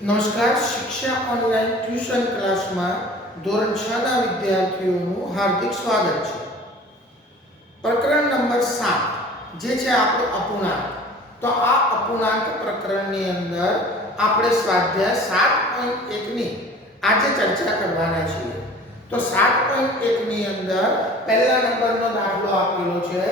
નમસ્કાર, શિક્ષા online tuition ક્લાસમાં ધોરણ છ ના વિદ્યાર્થીઓનું હાર્દિક સ્વાગત છે. પ્રકરણ નંબર સાત, જે છે આપણો અપૂર્ણાંક. તો આ અપૂર્ણાંક પ્રકરણની અંદર આપણે સ્વાધ્યાય સાત પોઈન્ટ એકની આજે ચર્ચા કરવાના છીએ. તો સાત પોઈન્ટ એકની અંદર પહેલા નંબરનો દાખલો આપેલો છે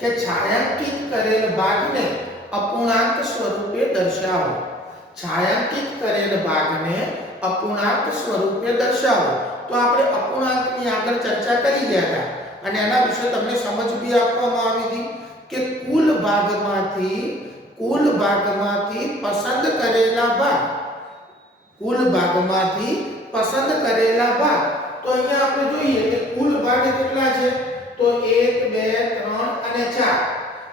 કે છાયાંકિત કરેલ ભાગને અપૂર્ણાંક સ્વરૂપે દર્શાવો. છાયાંકિત કરેલ ભાગને અપૂર્ણાંક સ્વરૂપે દર્શાવો. તો આપણે અપૂર્ણાંકની આગળ ચર્ચા કરી ગયા હતા અને એના વિશે તમને સમજ બી આપવામાં આવી હતી કે કુલ ભાગમાંથી કુલ ભાગમાંથી પસંદ કરેલા ભાગ, કુલ ભાગમાંથી પસંદ કરેલા ભાગ. તો અહીંયા આપણે જોઈએ કે કુલ ભાગ કેટલા છે? તો 1 2 3 અને 4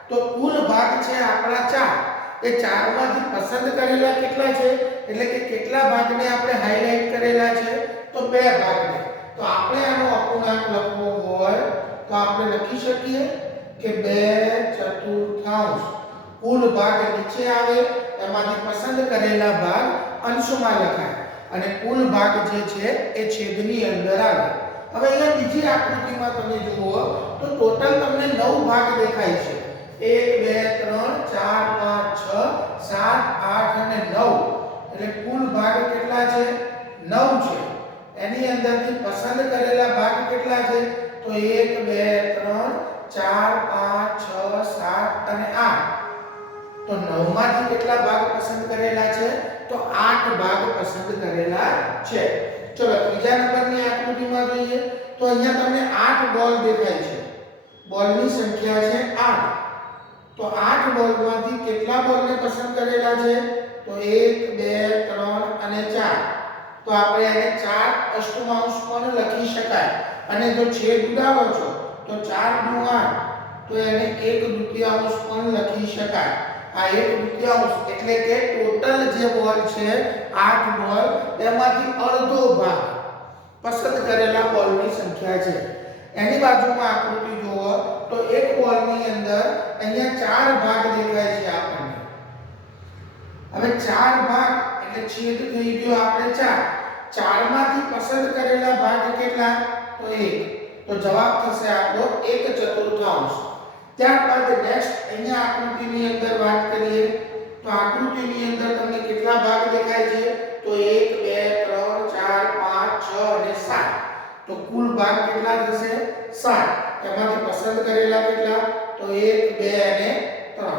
તો કુલ ભાગ છે આપણા 4 એ ચારમાંથી પસંદ કરેલા કેટલા છે? એટલે કે કેટલા ભાગને આપણે હાઇલાઇટ કરેલા છે? તો બે ભાગને. તો આપણે આનો અપૂર્ણાંક લખવો હોય, તો આપણે લખી શકીએ કે બે ચતુર્થાંશ. કુલ ભાગ નીચે આવે, એમાંથી પસંદ કરેલા ભાગ અંશમાં લખાય. અને કુલ ભાગ જે છે, એ છેદની અંદર આવે. હવે અહીંયા બીજી આકૃતિમાં તમે જુઓ, તો ટોટલ તમને નવ ભાગ દેખાય છે. એક, બે, ત્રણ, ચાર, પાંચ, છ, સાત, આઠ અને નવ. એટલે કુલ ભાગ કેટલા છે? નવ છે. એની અંદરથી પસંદ કરેલા ભાગ કેટલા છે? તો એક, બે, ત્રણ, ચાર, પાંચ, છ, સાત અને આઠ. તો નવમાંથી કેટલા ભાગ પસંદ કરેલા છે? તો આઠ ભાગ પસંદ કરેલા છે. ચલો, ત્રીજા નંબરની આકૃતિમાં જોઈએ. તો અહીંયા તમને આઠ બોલ દેખાય છે. બોલની સંખ્યા છે આઠ. તો આઠ બોલમાંથી કેટલા બોલને પસંદ કરેલા છે? તો 1 2 3 અને 4 તો આપણે એને ચાર અષ્ટમાંશ પણ લખી શકાય. અને જો છેદ ઉડાવો છો, તો 4 નું 8 તો એને એક દુત્યાંશ પણ લખી શકાય. આ એક દુત્યાંશ એટલે કે ટોટલ જે બોલ છે, આઠ બોલ, એમાંથી અડધો ભાગ પસંદ કરેલા બોલની સંખ્યા છે. એની બાજુમાં આકૃતિ જુઓ તો એક બોલની અંદર અહીંયા ચાર ભાગ દેખાય છે આપણને. હવે ચાર ભાગ એટલે છેદ થઈ ગયો આપણે ચાર. ચારમાંથી પસંદ કરેલા ભાગ કેટલા? તો એક. તો જવાબ થશે આપણો એક ચતુર્થાંશ. ત્યારબાદ નેક્સ્ટ અહીંયા આકૃતિની અંદર વાત કરીએ તો આકૃતિની અંદર તમને કેટલા ભાગ દેખાય છે? તો 1 2 3 4 5 6 અને 7 તો કુલ ભાગ કેટલા થશે 60 એમાંથી પસંદ કરેલા કેટલા? તો 1 2 અને 3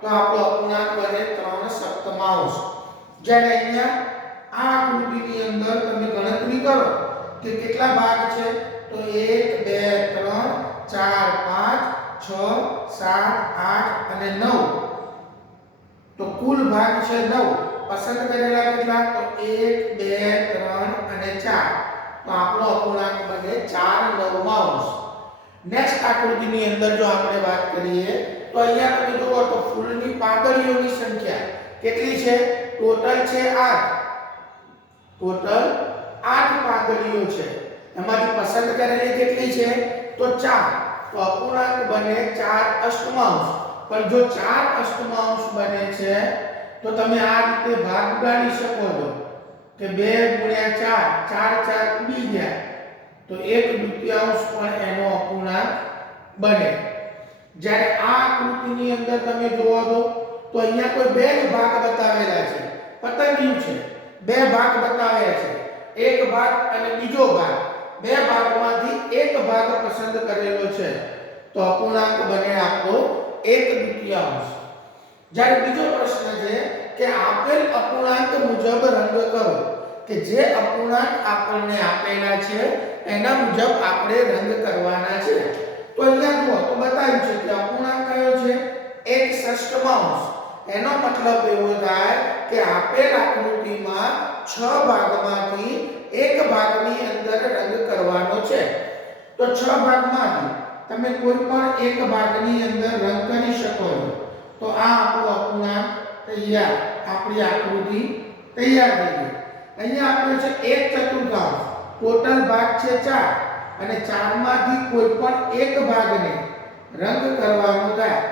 તો આપણો અપૂર્ણાંક બને 3 સપ્તમાંશ જ્યારે અહીંયા આ આકૃતિની અંદર તમે ગણતરી કરો કે કેટલા ભાગ છે, તો 1 2 3 4 5 6 7 8 અને 9 તો કુલ ભાગ છે 9 પસંદ કરેલા કેટલા? તો 1 2 3 અને 4 તો આપણો અપૂર્ણાંક બને 4 નવમાંશ નેક્સ્ટ આકૃતિની અંદર જો આપણે વાત કરીએ, તો અહીંયા તમે જુઓ તો ફૂલની પાંદડીઓની સંખ્યા કેટલી છે? ટોટલ છે 8 ટોટલ 8 પાંદડીઓ છે. એમાંથી પસંદ કરેલી કેટલી છે? તો 4 તો અપૂર્ણાંક બને 4 અષ્ટમાંશ. પણ જો 4 અષ્ટમાંશ બને છે, તો તમે આ રીતે ભાગ ઉડાડી શકો છો. કે 2 ગુણ્યા 4 4 4 ઉડી ગયા. તો 1 દુત્યાંશ પણ એનો અપૂર્ણાંક બને. જ્યારે આ આકૃતિની અંદર તમે જોવો તો તો અહીંયા કોઈ બે જ ભાગ બતાવેલા છે. પતંગિયું છે. બે ભાગ બતાવ્યા છે. એક ભાગ અને બીજો ભાગ. બે ભાગમાંથી એક ભાગ પસંદ કરેલો છે. તો અપૂર્ણાંક બને આપણો એક દુત્યાંશ જ્યારે બીજો પ્રશ્ન છે કે આપેલ અપૂર્ણાંક મુજબ રંગ કરો, કે જે અપૂર્ણાંક આપણને આપેલા છે, એના મુજબ આપણે રંગ કરવાના છે. તો અહીંયા જુઓ, તો બતાવ્યું છે કે અપૂર્ણાંક કયો છે? એક ષષ્ઠમાંશ એનો મતલબ એવો થાય કે આપેલ આકૃતિમાં છ ભાગમાંથી એક ભાગની અંદર રંગ કરવાનો છે. તો છ ભાગમાંથી તમે કોઈ પણ એક ભાગની અંદર રંગ કરી શકો છો. તો આ આપણું અપૂર્ણાંક તૈયાર. આપણી આકૃતિ તૈયાર થઈ ગઈ. અહીંયા આપ્યો છે એક ચતુર્થાંશ. ટોટલ ભાગ છે ચાર. અને ચારમાંથી કોઈ પણ એક ભાગને રંગ કરવાનો થાય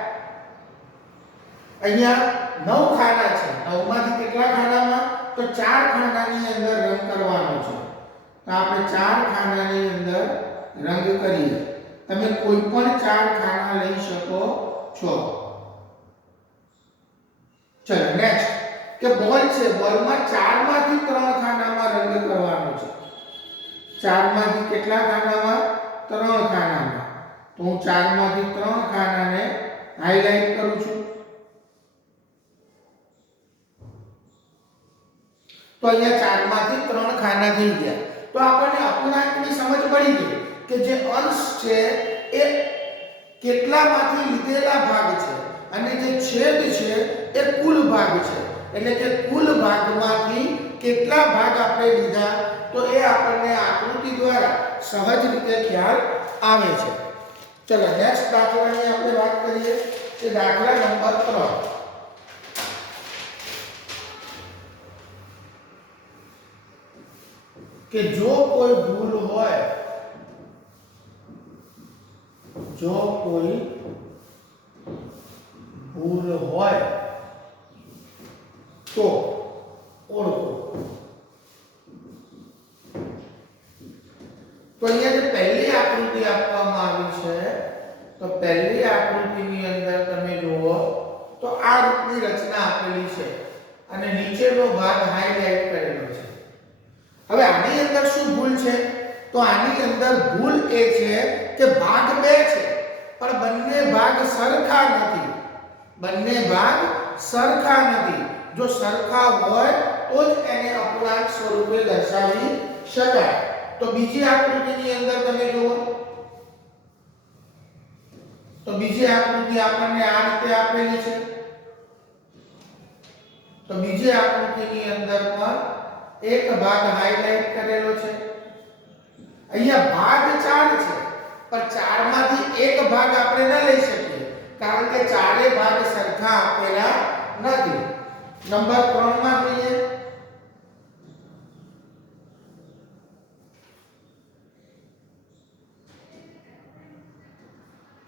અહીંયા નવ ખાના છે. નવમાંથી કેટલા ખાનામાં તો ચાર ખાનાની અંદર રંગ કરવાનો છે. તો આપણે ચાર ખાનાની અંદર રંગ કરીએ. તમે કોઈ પણ ચાર ખાના લઈ શકો છો. ચલો નેક્સ્ટ કે બોલ છે, બોલમાં ચારમાંથી ત્રણ ખાનામાં રંગ કરવાનો છે. ચારમાંથી કેટલા ખાનામાં? ત્રણ ખાનામાં. તો હું ચારમાંથી ત્રણ ખાનાને હાઇલાઇટ કરું છું. તો અહીંયા ચારમાંથી ત્રણ ખાના થઈ ગયા. તો આપણને અપૂર્ણાંકની સમજ પડી ગઈ કે જે અંશ છે એ કેટલામાંથી લીધેલા ભાગ છે અને જે છેદ છે એ કુલ ભાગ છે. એટલે કે કુલ ભાગમાંથી કેટલા ભાગ આપણે લીધા, તો એ આપણને આકૃતિ દ્વારા સહજ રીતે ખ્યાલ આવે છે. ચલો નેક્સ્ટ દાખલાની આપણે વાત કરીએ કે દાખલા નંબર ત્રણ. કે જો કોઈ ભૂલ હોય, જો કોઈ ભૂલ હોય તો ઓળખો તો અહીંયા જે પહેલી આકૃતિ આપવામાં આવી છે તો પહેલી આકૃતિની અંદર તમે જુઓ તો આ રૂપની રચના આપેલી છે અને નીચેનો ભાગ હાઇલાઇટ કરેલો છે હવે આની અંદર શું ભૂલ છે તો આની અંદર ભૂલ એ છે કે ભાગ બે છે પણ બંને ભાગ સરખા નથી બંને ભાગ સરખા નથી જો સરખા હોય તો જ એને અપૂર્ણાંક સ્વરૂપે દર્શાવી શકાય તો બીજી આકૃતિની અંદર તમે જુઓ તો બીજી આકૃતિ આપણને આ રીતે આપેલી છે તો બીજી આકૃતિની અંદર પણ એક ભાગ હાઇલાઇટ કરેલો છે અહીંયા ભાગ ચાર છે પણ ચારમાંથી એક ભાગ આપણે ન લઈ શકીએ કારણ કે ચારે ભાગ સરખા આપેલા નથી। નંબર 3 માં જોઈએ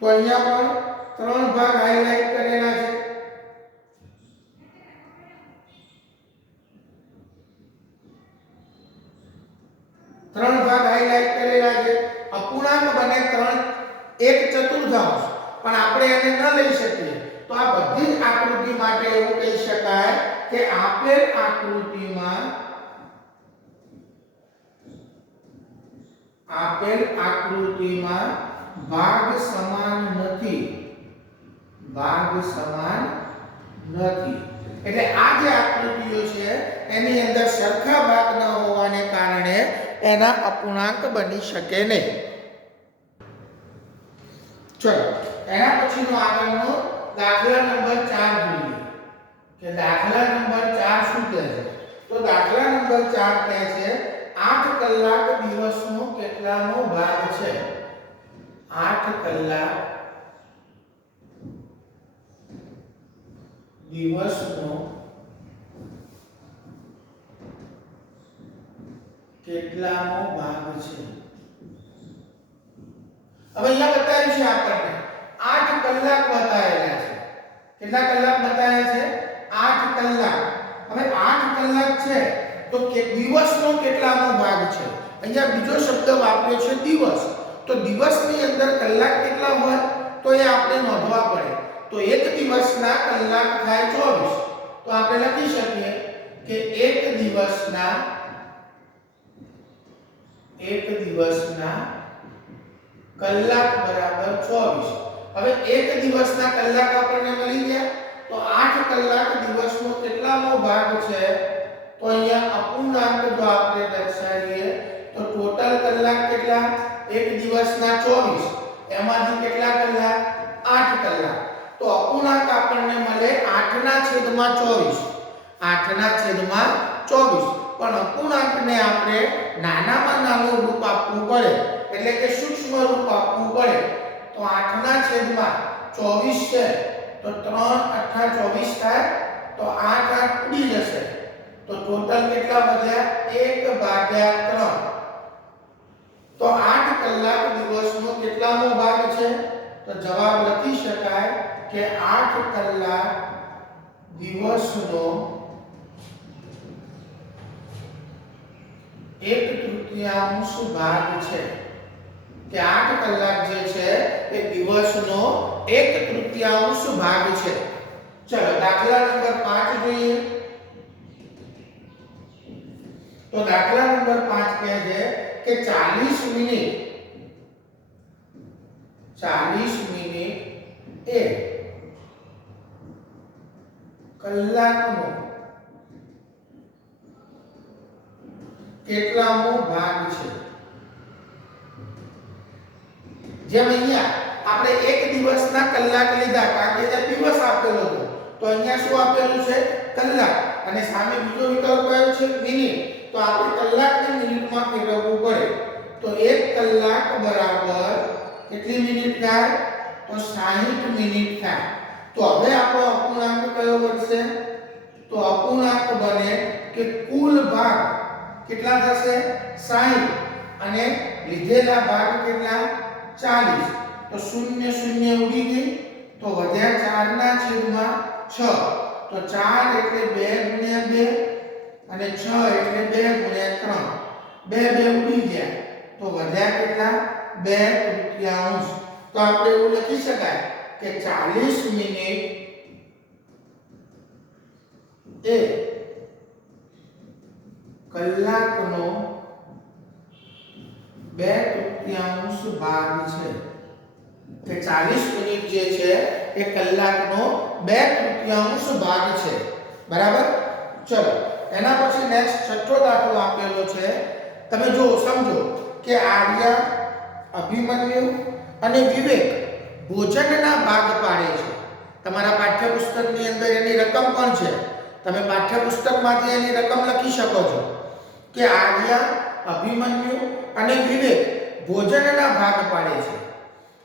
તો અહીંયા પણ ત્રણ ભાગ હાઇલાઇટ કરેલા છે ત્રણ ભાગ હાઇલાઇટ કરેલા છે અપૂર્ણાંક બને ત્રણ એક ચતુર્થાંશ પણ આપણે એને ન લઈ શકીએ આ બધી આકૃતિ માટે એવું કહી શકાય કે આપેલ આકૃતિમાં આપેલ આકૃતિમાં ભાગ સમાન નથી. ભાગ સમાન નથી. એટલે આ જે આકૃતિઓ છે, એની અંદર સરખા ભાગ ન હોવાને કારણે એના અપૂર્ણાંક બની શકે નહીં. ચલો, એના પછીનો આગળનો દાખલા નંબર 4 જોઈએ. કે દાખલા નંબર 4 શું કહે છે? તો દાખલા નંબર 4 કહે છે 8 કલાક દિવસનો કેટલામો ભાગ છે? 8 કલાક દિવસનો કેટલામો ભાગ છે? હવે અહીંયા બતાવ્યું છે આપણને. 8 કલાક બતાવેલા છે. કેટલા કલાક બતાવ્યા છે? 8 કલાક. હવે 8 કલાક છે, તો કે દિવસનો કેટલાનો ભાગ છે? અહીંયા બીજો શબ્દ વાપર્યો છે દિવસ. તો દિવસની અંદર કલાક કેટલા હોય? તો એ આપણે નોંધવા પડે. તો એક દિવસના કલાક થાય 24 તો આપણે લખી શકીએ કે એક દિવસના એક દિવસના કલાક બરાબર 24 હવે એક દિવસના કલાક આપણને મળી ગયા. તો 8 કલાક દિવસનો કેટલામો ભાગ છે? તો અહીંયા અપૂર્ણાંક જો આપણે દર્શાવીએ, તો ટોટલ કલાક કેટલા? એક દિવસના 24 એમાંથી કેટલા કલાક? 8 કલાક. તો અપૂર્ણાંક આપણને મળે 8 ના છેદમાં 24 8 ના છેદમાં 24 પણ અપૂર્ણાંકને આપણે નાનામાં નાનું રૂપ આપવું પડે. એટલે કે સૂક્ષ્મ રૂપ આપવું પડે. તો 8 ના છેદમાં 24 છે, તો 3 8 24 થાય, તો 8 8 ઉડી જશે. તો ટોટલ કેટલા વધ્યા? 1 ભાગ્યા 3 તો 8 કલાક દિવસનો કેટલામો ભાગ છે? તો જવાબ લખી શકાય કે 8 કલાક દિવસનો એક તૃતીયાંશ ભાગ છે. કે આઠ કલાક જે છે એ દિવસનો એક તૃતીયાંશ ભાગ છે. ચલો, દાખલા નંબર 5 જોઈએ. તો દાખલા નંબર 5 કહે છે કે 40 મિનિટ 40 મિનિટ એ કલાકનો કેટલામો ભાગ છે? જેમ અહીંયા આપણે એક દિવસના કલાક લીધા કારણ કે દિવસ આપેલો હતો. તો અહીંયા શું આપેલું છે? કલાક. અને સામે બીજો વિકલ્પ કયો છે? મિનિટ. તો આપણે કલાકને મિનિટમાં ફેરવવું પડે. તો એક કલાક બરાબર કેટલી મિનિટ થાય? તો 60 મિનિટ થાય. તો હવે આપણો અપૂર્ણાંક કયો બનશે તો અપૂર્ણાંક બને કે કુલ ભાગ કેટલા થશે? 60 અને લીધેલા ભાગ કેટલા? 40 તો શૂન્ય શૂન્ય ઉડી ગઈ તો વધ્યા 4 ના છેદમાં 6 તો 4 એટલે 2 ગુણ્યા 2 અને 6 એટલે 2 ગુણ્યા 3 2 2 ઉડી ગયા તો વધ્યા કેટલા 2 તૃતીયાંશ તો આપણે એવું લખી શકાય કે 40 મિનિટ એ કલાકનો બે તૃતીયાંશ ભાગ છે. કે 40 મિનિટ જે છે, એ કલાકનો બે તૃતીયાંશ ભાગ છે. બરાબર? ચલો, એના પછી નેક્સ્ટ છઠ્ઠો દાખલો આપેલો છે. તમે જો સમજો કે આર્યા અભિમન્યુ અને વિવેક ભોજનના ભાગ પાડે છે. તમારા પાઠ્યપુસ્તકની અંદર એની રકમ પણ છે. તમે પાઠ્યપુસ્તકમાંથી એની રકમ લખી શકો છો કે આર્યા અભિમન્યુ અને વિવેક ભોજનના ભાગ પાડે છે.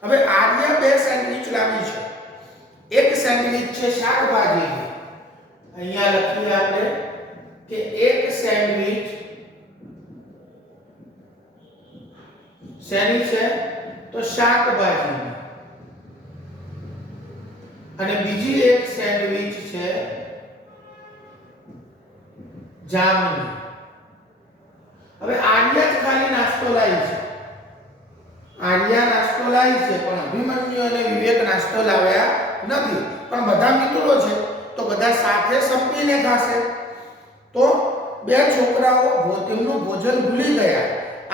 હવે આર્ય બે સેન્ડવિચ લાવી છે. એક સેન્ડવિચ છે શાકભાજી. અહીંયા લખીએ આપણે કે એક સેન્ડવિચ શેની છે? તો શાકભાજી અને બીજી એક સેન્ડવિચ છે જામની. હવે આર્યા જ ખાલી નાસ્તો લાવી છે. આર્યા નાસ્તો લાવી છે, પણ અભિમન્યુ અને વિવેક નાસ્તો લાવ્યા નથી. પણ બધા મિત્રો છે, તો બધા સાથે સંપીને ખાશે. તો બે છોકરાઓ તેમનું ભોજન ભૂલી ગયા.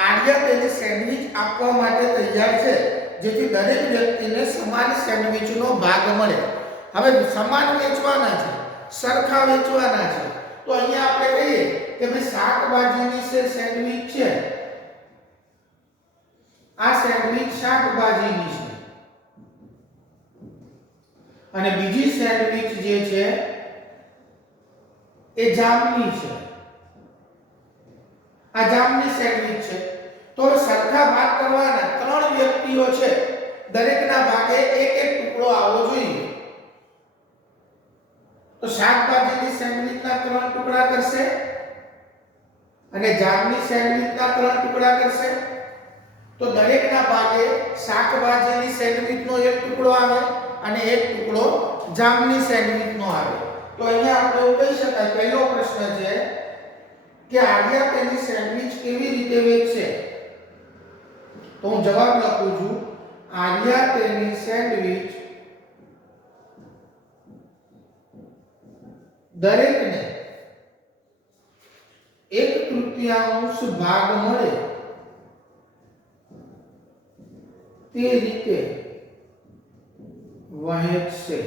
આર્યા તેને સેન્ડવિચ આપવા માટે તૈયાર છે, જેથી દરેક વ્યક્તિને સમાન સેન્ડવિચનો ભાગ મળે. હવે સમાન વેચવાના છે, સરખા વેચવાના છે. તો અહીંયા આપણે કહીએ કે ભાઈ શાકભાજીની છે સેન્ડવિચ છે. આ સેન્ડવિચ શાકભાજીની છે. અને બીજી સેન્ડવિચ જે છે, એ જામની છે. આ જામની સેન્ડવિચ છે. તો સરખા ભાગ કરવાના ત્રણ વ્યક્તિઓ છે. દરેકના ભાગે એક એક ટુકડો આવવો જોઈએ. તો શાકભાજીની સેન્ડવિચના ત્રણ ટુકડા કરશે. અને જામની સેન્ડવિચના ત્રણ ટુકડા કરશે. તો દરેકના ભાગે શાકભાજીની સેન્ડવિચનો એક ટુકડો આવે અને એક ટુકડો જામની સેન્ડવિચનો આવે. તો અહીંયા આપણે એવું કહી શકાય, પહેલો પ્રશ્ન છે કે આર્યા તેની સેન્ડવિચ કેવી રીતે વેચશે? તો હું જવાબ લખું છું આર્યા તેની સેન્ડવિચ દરેકને એક તૃતીયાંશ ભાગ મળે. તે રીતે વહેંચશે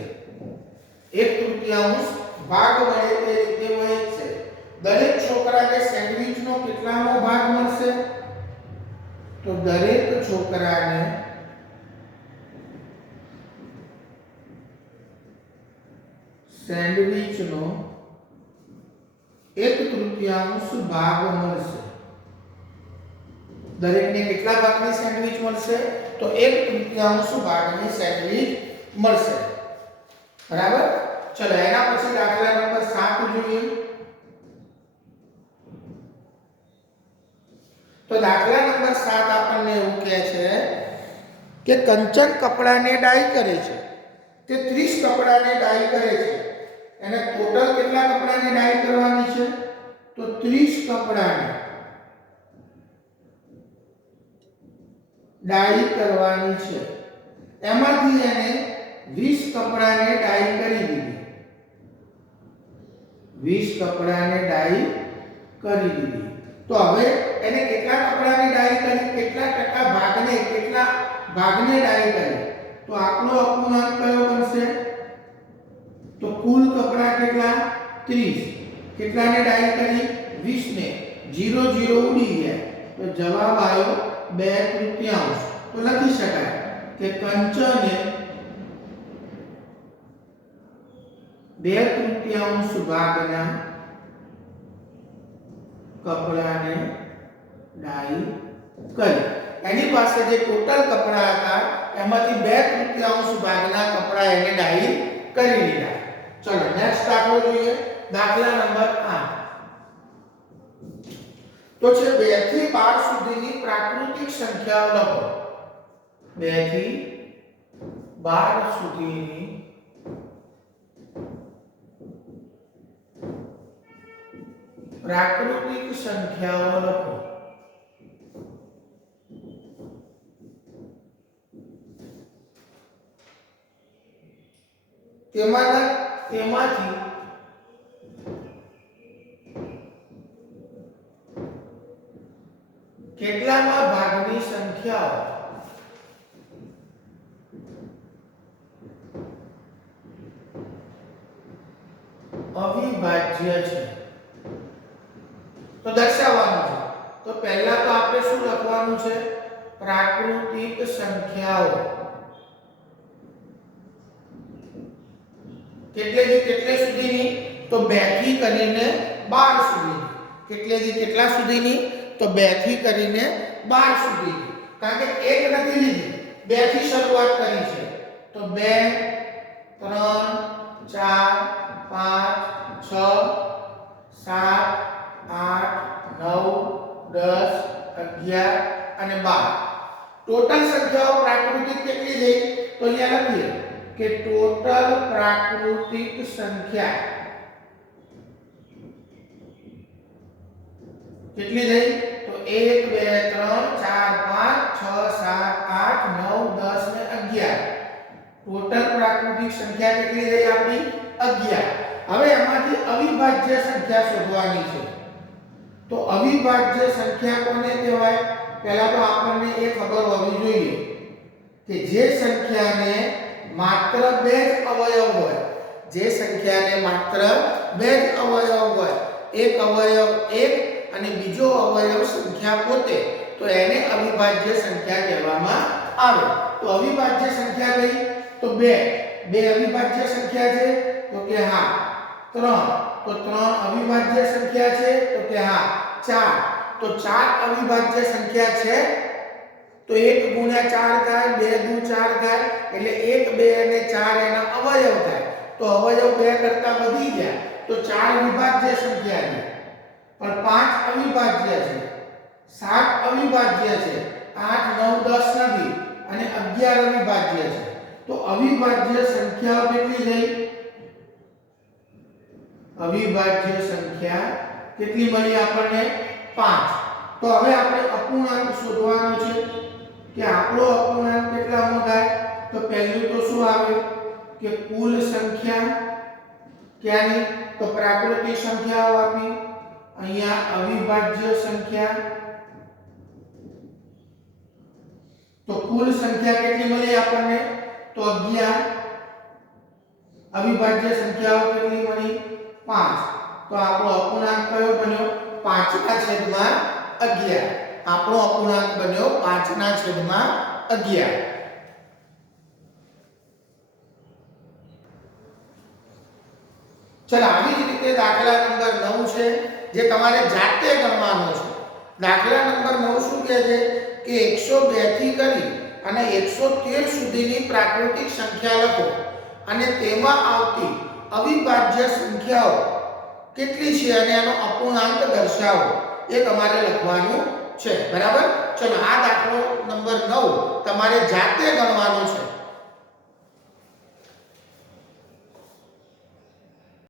એક તૃતીયાંશ ભાગ મળે તે રીતે વહેંચશે દરેક છોકરાને સેન્ડવિચનો કેટલામો ભાગ મળશે? તો દરેક છોકરાને સેન્ડવિચનો એક તૃતીયાંશ ભાગ મળશે. દરેકને કેટલા ભાગની સેન્ડવિચ મળશે? તો એક તૃતીયાંશ ભાગની સેન્ડવિચ મળશે. બરાબર? ચલો, એના પછી દાખલા નંબર 7 જોઈએ. તો દાખલા નંબર 7 આપણને એવું કહે છે કે કંચન કપડાને ડાઈ કરે છે. તે 30 કપડાને ડાઈ કરે છે. એને ટોટલ કેટલા કપડાને ડાય કરવાની છે? તો 30 કપડાને ડાય કરવાની છે. એમાંથી એને 20 કપડાને ડાય કરી દીધી. 20 કપડાને ડાય કરી દીધી. તો હવે એને કેટલા કપડાની ડાય કરી, કેટલા ટકા ભાગને, કેટલા ભાગને ડાય કરી? તો આપણો અપૂર્ણાંક કયો બનશે? તો કુલ કપડા કેટલા? 30 કેટલાને ડાઈ કરી 20 ને 0 0 ઉડી ગયા તો જવાબ આવ્યો 2 તૃતીયાંશ તો લખી શકાય કે કંચને 2 તૃતીયાંશ ભાગના કપડાને ડાઈ કરી એની પાસે જે ટોટલ કપડા હતા, એમાંથી બે તૃતીયાંશ ભાગના કપડા એને ડાઈ કરી લીધા. ચલો નેક્સ્ટ દાખલો જોઈએ. દાખલા નંબર 8 તો છે 2 થી 12 સુધીની પ્રાકૃતિક સંખ્યાઓ લખો. 2 થી 12 સુધીની પ્રાકૃતિક સંખ્યાઓ લખો. તેમાંથી કેટલામાં ભાગની સંખ્યાઓ? અવિભાજ્ય છે. તો દર્શાવવાનું છે. તો પહેલા તો આપણે શું લખવાનું છે? પ્રાકૃતિક સંખ્યાઓ. કેટલેથી કેટલે સુધીની? તો 2 થી કરીને 12 સુધીની. કેટલેથી કેટલા સુધીની? તો બેથી કરીને બાર સુધી. કારણ કે એક નથી લીધી. બેથી શરૂઆત કરી છે. તો 2 3 4 5 6 7 8 9 10 11 અને બાર. ટોટલ સંખ્યાઓ પ્રાકૃતિક કેટલી થઈ તો અહીંયા લખીએ કે ટોટલ પ્રાકૃતિક સંખ્યા કેટલી થઈ તો 1 2 3 4 5 6 7 8 9 10 ને 11 ટોટલ પ્રાકૃતિક સંખ્યા કેટલી થઈ આપણી 11 હવે એમાંથી અવિભાજ્ય સંખ્યા શોધવાની છે. તો અવિભાજ્ય સંખ્યા કોને કહેવાય? પહેલા તો આપણને એ ખબર હોવી જોઈએ કે જે સંખ્યાને માત્ર બે જ અવયવ હોય, જે સંખ્યાને માત્ર બે જ અવયવ હોય, એક અવયવ એક અને બીજો અવયવ સંખ્યા પોતે, તો એને અવિભાજ્ય સંખ્યા કહેવામાં આવે. તો અવિભાજ્ય સંખ્યા કઈ? તો બે. બે અવિભાજ્ય સંખ્યા છે, તો કે હા. ત્રણ. તો ત્રણ અવિભાજ્ય સંખ્યા છે, તો કે હા. ચાર. તો ચાર અવિભાજ્ય સંખ્યા છે, તો 1 ગુણ્યા 4 થાય 2 દુ 4 થાય, એટલે 1 2 અને 4 એના અવયવ થાય. તો અવયવ બે કરતા વધી ગયા. તો 4 વિભાજ્ય સંખ્યા છે. પણ પાંચ અવિભાજ્ય છે. સાત અવિભાજ્ય છે. આઠ, નવ, દસ નથી. અને 11 અવિભાજ્ય છે. તો અવિભાજ્ય સંખ્યાઓ કેટલી થઈ? અવિભાજ્ય સંખ્યા કેટલી મળી આપણને? પાંચ. તો હવે આપણે અપૂર્ણાંક શોધવાનો છે કે આપણો અપૂર્ણાંક કેટલામાં થાય? તો પહેલું તો શું આવે? કે કુલ સંખ્યા ક્યાંની? તો પ્રાકૃતિક સંખ્યાઓ આપી. અહીંયા અવિભાજ્ય સંખ્યા. તો કુલ સંખ્યા કેટલી મળી આપણને? તો 11 અવિભાજ્ય સંખ્યાઓ કેટલી મળી? 5 તો આપણો અપૂર્ણાંક કયો બન્યો? 5 ના છેદમાં 11 આપણો અપૂર્ણાંક બન્યો 5 ના છેદમાં 11 ચાલો, આવી જ રીતે દાખલા નંબર 9 છે. જે તમારે જાતે ગણવાનો છે. દાખલા નંબર નવ શું કહે છે? કે 102 થી કરી અને 113 સુધીની પ્રાકૃતિક સંખ્યા લખો અને તેમાં આવતી અવિભાજ્ય સંખ્યાઓ કેટલી છે અને એનો અપૂર્ણાંક દર્શાવો. એ તમારે લખવાનું છે. બરાબર? ચલો, આ દાખલો નંબર નવ તમારે જાતે ગણવાનો છે.